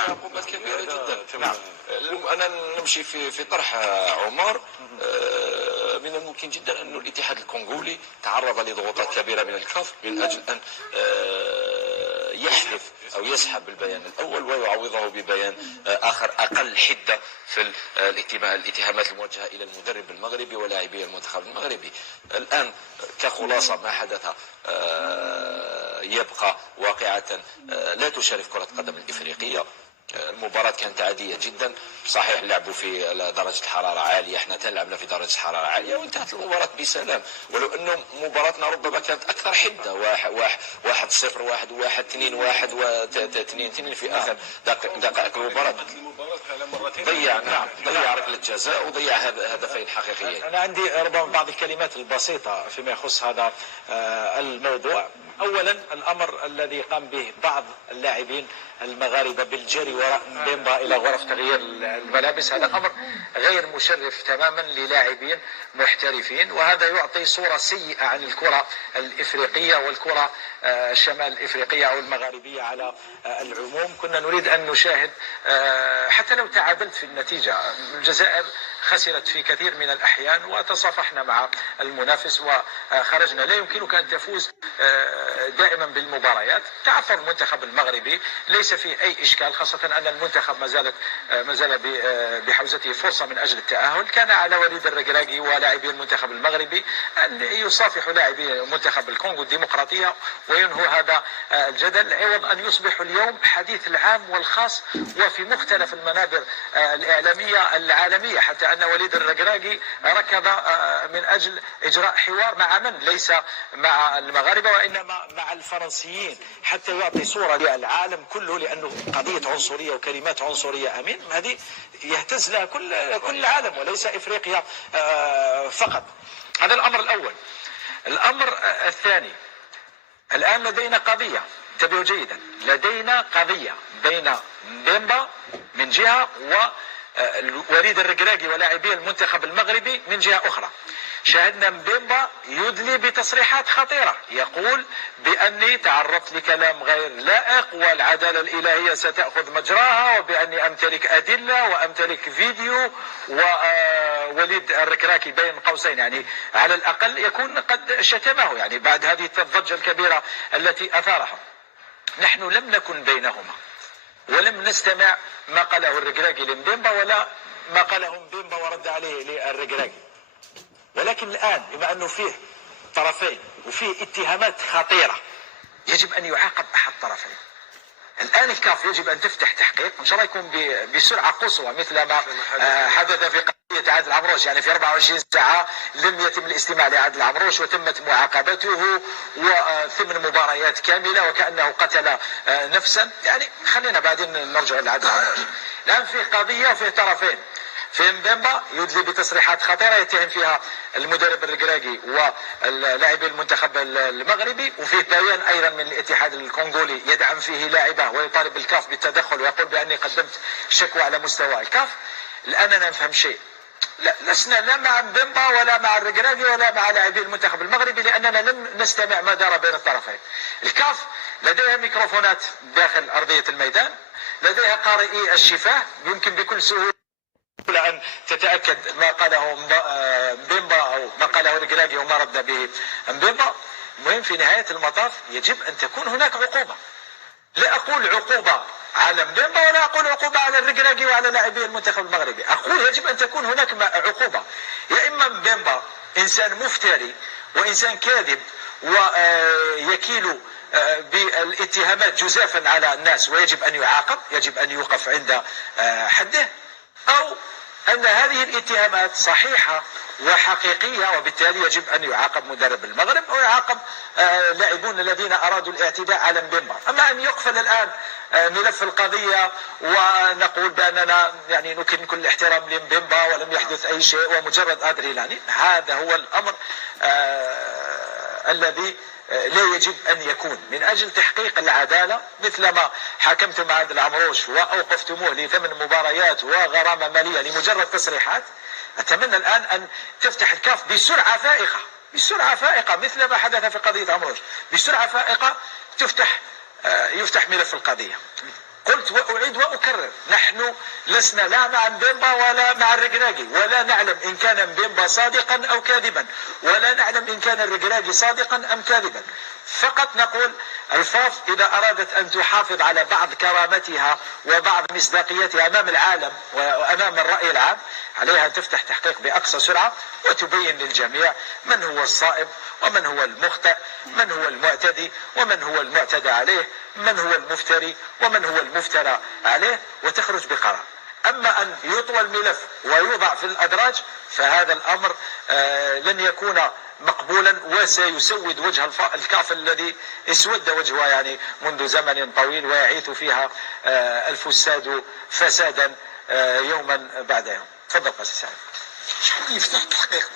عقوبات كبيرة جدا. نعم. أنا نمشي في طرح عمر. من الممكن جدا أن الاتحاد الكونغولي تعرض لضغوطات كبيرة من الكاف من أجل أن يحذف أو يسحب البيان الأول ويعوضه ببيان آخر أقل حدة في الاتهامات الموجهة إلى المدرب المغربي ولاعبي المنتخب المغربي. الآن كخلاصة ما حدث يبقى واقعة لا تشارف كرة القدم الإفريقية. المباراة كانت عادية جدا، صحيح لعبوا في درجة حرارة عالية، احنا لعبنا في درجة حرارة عالية وانتهت المباراة بسلام، ولو انه مباراتنا ربما كانت اكثر حدة، 1-0 1-2-1 و2-2 في اخر دقائق المباراة. ضيع ركلة جزاء وضيع هدفين حقيقيين. انا عندي ربما بعض الكلمات البسيطة فيما يخص هذا الموضوع. اولا الامر الذي قام به بعض اللاعبين المغاربة بالجري وراء مبيمبا الى غرف تغيير الملابس، هذا امر غير مشرف تماما للاعبين محترفين، وهذا يعطي صورة سيئة عن الكرة الافريقية والكرة الشمال الافريقية او المغاربية على العموم. كنا نريد ان نشاهد حتى لو تعادلت في النتيجة، الجزائر خسرت في كثير من الأحيان وتصافحنا مع المنافس وخرجنا. لا يمكنك أن تفوز دائما بالمباريات. تعثر المنتخب المغربي ليس فيه أي إشكال، خاصة أن المنتخب ما زال بحوزته فرصة من أجل التأهل. كان على وليد الركراكي ولاعبي المنتخب المغربي أن يصافحوا لاعبي منتخب الكونغو الديمقراطية وينهوا هذا الجدل، عوض أن يصبحوا اليوم حديث العام والخاص وفي مختلف المنابر الإعلامية العالمية، حتى أن وليد الركراكي ركض من أجل إجراء حوار مع من؟ ليس مع المغاربة وإنما مع الفرنسيين، حتى يعطي صورة للعالم كله، لأنه قضية عنصرية وكلمات عنصرية أمين هذه يهتز لها كل العالم وليس إفريقيا فقط. هذا الأمر الأول. الأمر الثاني، الآن لدينا قضية، انتبهوا جيدا، لدينا قضية بين مبيمبا من جهة وليد الركراكي ولاعبي المنتخب المغربي من جهة أخرى. شاهدنا مبيمبا يدلي بتصريحات خطيرة، يقول بأني تعرضت لكلام غير لائق والعدالة الإلهية ستأخذ مجراها، وبأني أمتلك أدلة وأمتلك فيديو. ووليد الركراكي بين قوسين يعني على الأقل يكون قد شتمه يعني بعد هذه الضجة الكبيرة التي أثارها. نحن لم نكن بينهما ولم نستمع ما قاله الركراكي لمبيمبا ولا ما قاله مبيمبا ورد عليه للركراكي. ولكن الآن بما أنه فيه طرفين وفيه اتهامات خطيرة يجب أن يعاقب أحد الطرفين. الآن الكاف يجب أن تفتح تحقيق إن شاء الله يكون بسرعة قصوى مثل ما حدث في قضية عادل عمروش، يعني في 24 ساعة لم يتم الاستماع لعادل عمروش وتمت معاقبته وثمن مباريات كاملة وكأنه قتل نفسا. يعني خلينا بعدين نرجع لعادل عمروش. الآن في قضية وفي طرفين، في مبيمبا يدلي بتصريحات خطيرة يتهم فيها المدرب الركراكي ولاعبي المنتخب المغربي، وفيه بيان أيضا من الاتحاد الكونغولي يدعم فيه لاعبه ويطالب الكاف بالتدخل ويقول بأني قدمت شكوى على مستوى الكاف. الآن أنا نفهم شيء، لسنا لا مع مبيمبا ولا مع الركراكي ولا مع لاعبي المنتخب المغربي، لأننا لم نستمع ما دار بين الطرفين. الكاف لديها ميكروفونات داخل أرضية الميدان، لديها قارئي الشفاه، يمكن بكل سهولة أن تتأكد ما قاله مبيمبا أو ما قاله الركراكي وما رد به مبيمبا. المهم في نهاية المطاف يجب أن تكون هناك عقوبة. لا أقول عقوبة على مبيمبا ولا أقول عقوبة على الركراكي وعلى لاعبي المنتخب المغربي، أقول يجب أن تكون هناك عقوبة. يا إما مبيمبا إنسان مفتري وإنسان كاذب ويكيل بالاتهامات جزافا على الناس ويجب أن يعاقب، يجب أن يوقف عند حده، أو أن هذه الاتهامات صحيحة وحقيقية وبالتالي يجب أن يعاقب مدرب المغرب ويعاقب لاعبون الذين أرادوا الاعتداء على مبيمبا. أما أن يقفل الآن ملف القضية ونقول بأننا يعني نكن كل احترام لمبيمبا ولم يحدث أي شيء ومجرد أدرينالين، هذا هو الأمر الذي لا يجب أن يكون. من أجل تحقيق العدالة مثل ما حكمتم عادل عمروش وأوقفتموه ل8 مباريات وغرامة مالية لمجرد تصريحات، أتمنى الآن أن تفتح الكاف بسرعة فائقة مثل ما حدث في قضية عمروش، بسرعة فائقة يفتح ملف القضية. قلت وأعيد وأكرر لسنا لا مع مبيمبا ولا مع الركراكي، ولا نعلم إن كان مبيمبا صادقا أو كاذبا، ولا نعلم إن كان الركراكي صادقا أم كاذبا. فقط نقول الفاف إذا أرادت أن تحافظ على بعض كرامتها وبعض مصداقيتها أمام العالم وأمام الرأي العام، عليها أن تفتح تحقيق بأقصى سرعة وتبين للجميع من هو الصائب ومن هو المخطئ، من هو المعتدي ومن هو المعتدى عليه، من هو المفتري ومن هو المفترى عليه، وتخرج بقرار. أما أن يطوى الملف ويوضع في الأدراج فهذا الأمر لن يكون مقبولا، وسيسود وجه الكاف الذي اسود وجهها يعني منذ زمن طويل، ويعيث فيها الفساد فسادا يوما بعد يوم. تفضل قاسي سعيد. شحال يفتح التحقيق؟